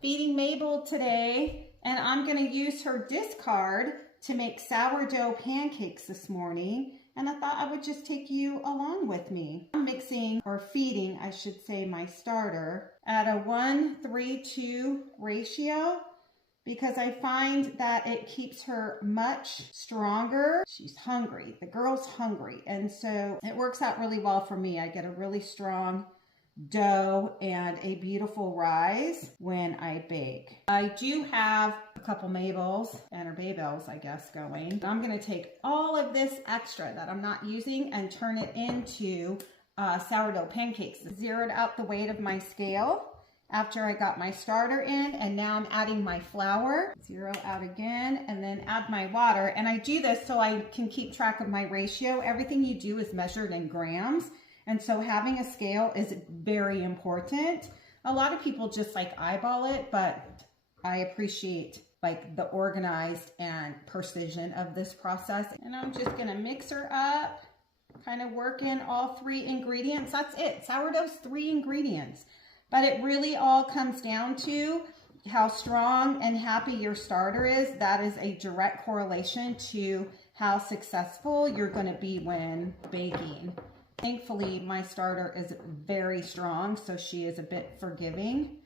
feeding Mabel today, and I'm going to use her discard to make sourdough pancakes this morning, and I thought I would just take you along with me. I'm mixing, or feeding, I should say, my starter at a 1:3:2 ratio because I find that it keeps her much stronger. She's hungry. The girl's hungry, and so it works out really well for me. I get a really strong dough and a beautiful rise when I bake. I do have a couple Mabels and or Babels, I guess, going. I'm going to take all of this extra that I'm not using and turn it into sourdough pancakes. Zeroed out the weight of my scale after I got my starter in, and now I'm adding my flour. Zero out again, and then add my water. And I do this so I can keep track of my ratio. Everything you do is measured in grams. And so having a scale is very important. A lot of people just like eyeball it, but I appreciate like the organized and precision of this process. And I'm just gonna mix her up, kind of work in all 3 ingredients. That's it. Sourdough's 3 ingredients. But it really all comes down to how strong and happy your starter is. That is a direct correlation to how successful you're gonna be when baking. Thankfully, my starter is very strong, so she is a bit forgiving,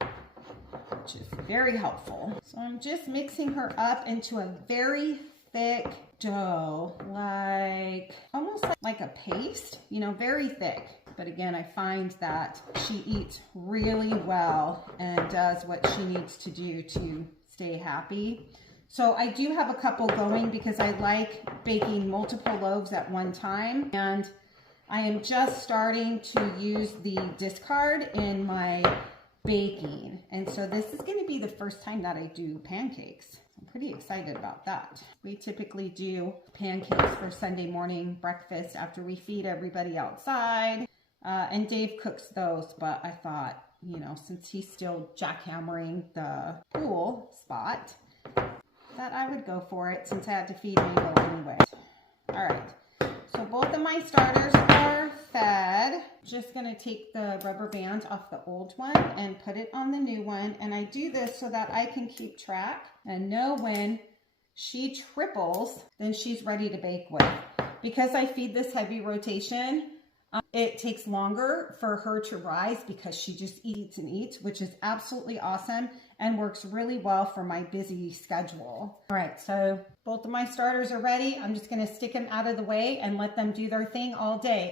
which is very helpful. So I'm just mixing her up into a very thick dough, like almost like a paste, you know, very thick. But again, I find that she eats really well and does what she needs to do to stay happy. So I do have a couple going because I like baking multiple loaves at one time, and I am just starting to use the discard in my baking. And so this is going to be the first time that I do pancakes. I'm pretty excited about that. We typically do pancakes for Sunday morning breakfast after we feed everybody outside. And Dave cooks those, but I thought, you know, since he's still jackhammering the pool spot, that I would go for it since I had to feed Mabel anyway. All right. So both of my starters are fed. Just gonna take the rubber band off the old one and put it on the new one. And I do this so that I can keep track and know when she triples, then she's ready to bake with. Because I feed this heavy rotation, it takes longer for her to rise because she just eats and eats, which is absolutely awesome and works really well for my busy schedule. All right, so both of my starters are ready. I'm just gonna stick them out of the way and let them do their thing all day.